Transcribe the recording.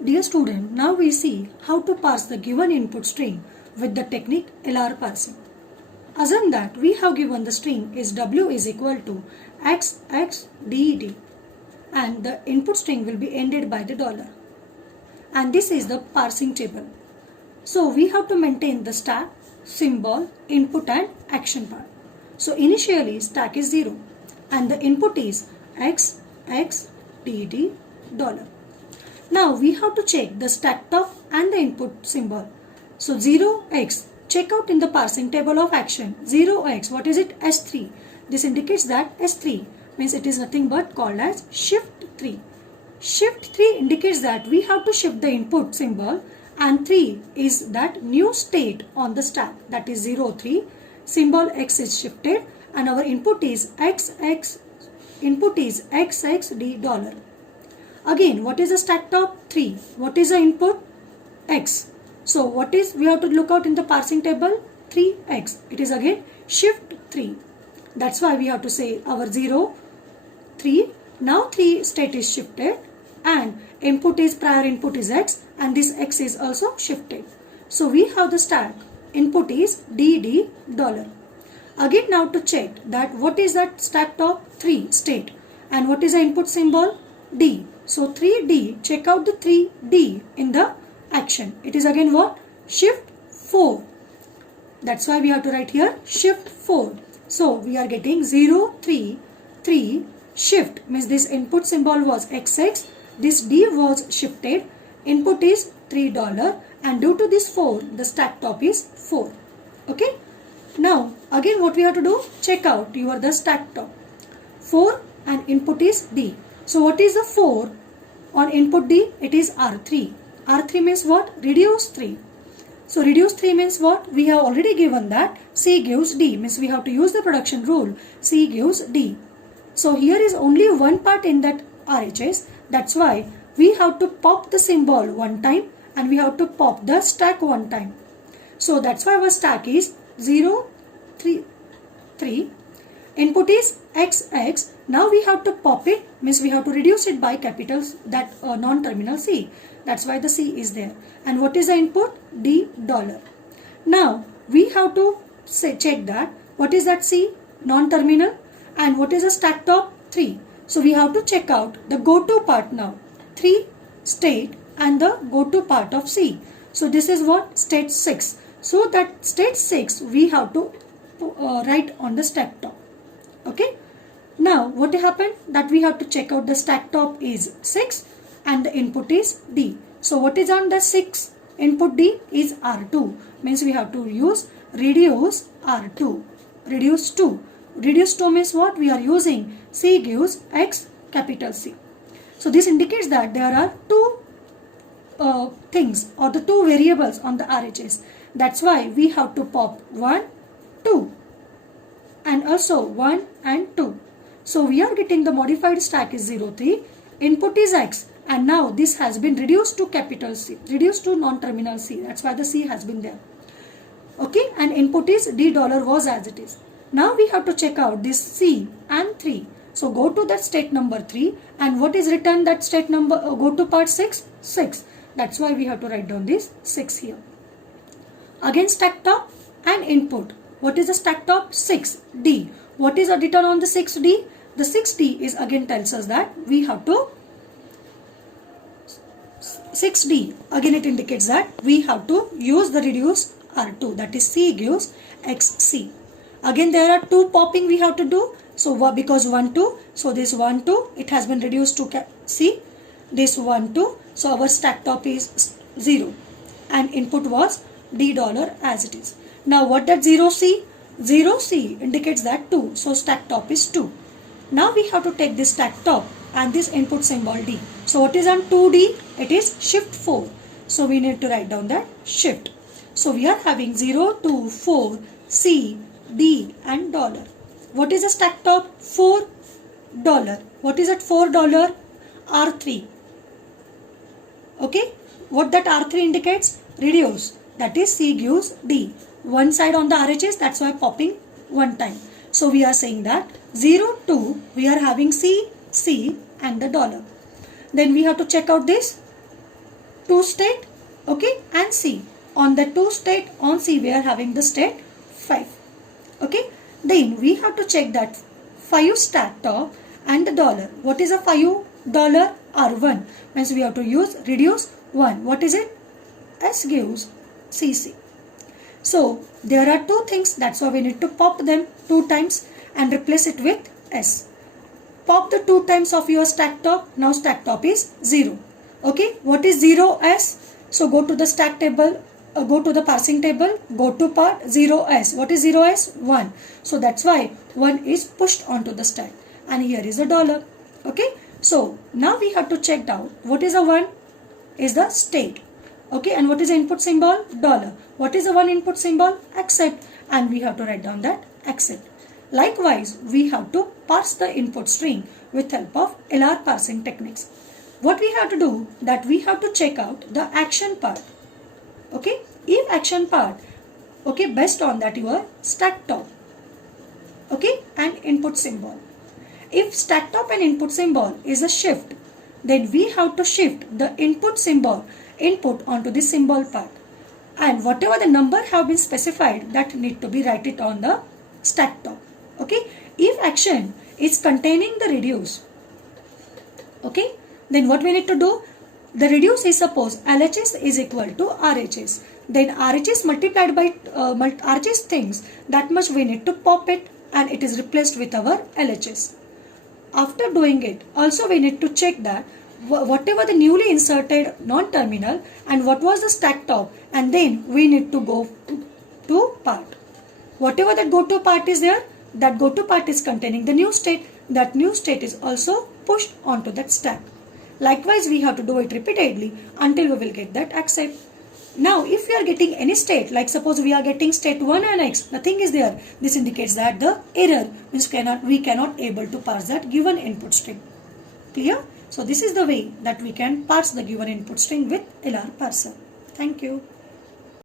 Dear student, now we see how to parse the given input string with the technique LR parsing. Assume that we have given the string is W is equal to XXDD and the input string will be ended by the dollar. And this is the parsing table. So we have to maintain the stack, symbol, input and action part. So initially stack is 0 and the input is XXDD dollar. Now we have to check the stack top and the input symbol. So 0x, check out in the parsing table of action. 0x, what is it? S3. This indicates that S3 means it is nothing but called as shift 3. Shift 3 indicates that we have to shift the input symbol and 3 is that new state on the stack, that is 03. Symbol X is shifted and our input is XXD dollar. Again, what is the stack top? 3. What is the input? X. So what is, we have to look out in the parsing table? 3x. It is again shift 3. That's why we have to say our 0, 3. Now 3 state is shifted and input is, prior input is X and this X is also shifted. So we have the stack. Input is DD dollar. Again now to check that what is that stack top? 3 state and what is the input symbol? D. So 3D, check out the 3D in the action. It is again what? Shift 4. That's why we have to write here shift 4. So we are getting 0, 3, 3, shift means this input symbol was XX. This D was shifted. Input is $3 and due to this 4, the stack top is 4. Okay. Now again what we have to do? Check out your the stack top. 4 and input is D. So what is the 4 on input D? It is R3. R3 means what? Reduce 3. So reduce 3 means what? We have already given that C gives D. Means we have to use the production rule. C gives D. So here is only one part in that RHS. That's why we have to pop the symbol one time and we have to pop the stack one time. So that's why our stack is 0, 3, 3. Input is XX. Now we have to pop it, means we have to reduce it by capitals, that non-terminal C. That's why the C is there. And what is the input? D dollar. Now we have to check that what is that C? Non-terminal. And what is the stack top? 3. So we have to check out the go-to part now. 3 state and the go-to part of C. So this is what? State 6. So that state 6 we have to write on the stack top. Okay. Now what happened? That we have to check out the stack top is 6 and the input is D. So what is on the 6? Input D is R2. Means we have to use reduce R2. Reduce 2. Reduce 2 means what? We are using C gives X capital C. So this indicates that there are two things or the two variables on the RHS. That's why we have to pop 1, 2 and also 1 and 2. So we are getting the modified stack is 0, 3. Input is X and now this has been reduced to capital C. Reduced to non-terminal C. That's why the C has been there. Okay, and input is D dollar was as it is. Now we have to check out this C and 3. So go to that state number 3 and what is written that state number, go to part 6, 6. That's why we have to write down this 6 here. Again stack top and input. What is the stack top? 6D. What is written on the 6D? The 6D is again tells us that we have to 6D. Again it indicates that we have to use the reduce R2. That is C gives XC. Again there are two popping we have to do. So because 1, 2. So this 1, 2. It has been reduced to C. This 1, 2. So our stack top is 0. And input was D dollar as it is. Now what that 0C? 0C indicates that 2. So stack top is 2. Now we have to take this stack top and this input symbol D. So what is on 2D? It is shift 4. So we need to write down that shift. So we are having 0, 2, 4, C, D and dollar. What is the stack top? $4. What is that $4? R3. Okay. What that R3 indicates? Reduce. That is C gives D. One side on the RHS, that's why popping one time. So we are saying that 0, 2, we are having C, C and the dollar. Then we have to check out this 2 state, okay, and C. On the 2 state on C we are having the state 5. Okay, then we have to check that 5 stack top and the dollar. What is a $5 R1? Means we have to use reduce 1. What is it? S gives CC. So there are two things, that's why we need to pop them 2 times and replace it with S. Pop the 2 times of your stack top. Now stack top is 0. Okay, what is 0S? So go to the stack table, go to the parsing table, go to part 0S. What is 0S? 1. So that's why 1 is pushed onto the stack. And here is a dollar. Okay, so now we have to check out what is a 1 is the state. Okay, and what is the input symbol? Dollar. What is the 1 input symbol? Accept. And we have to write down that accept. Likewise, we have to parse the input string with help of LR parsing techniques. What we have to do, that we have to check out the action part. Okay, if action part, okay, based on that your stack top, okay, and input symbol. If stack top and input symbol is a shift, then we have to shift the input symbol input onto the symbol part, and whatever the number have been specified, that need to be write it on the stack top. Okay, if action is containing the reduce, okay, then what we need to do, the reduce is suppose LHS is equal to RHS, then RHS multiplied by RHS things, that much we need to pop it and it is replaced with our LHS. After doing it, also we need to check that whatever the newly inserted non-terminal and what was the stack top, and then we need to go to part. Whatever that go to part is there, that go to part is containing the new state, that new state is also pushed onto that stack. Likewise, we have to do it repeatedly until we will get that accept. Now, if we are getting any state, like suppose we are getting state 1 and X, nothing is there, this indicates that the error means we cannot able to parse that given input string. Clear? So this is the way that we can parse the given input string with LR parser. Thank you.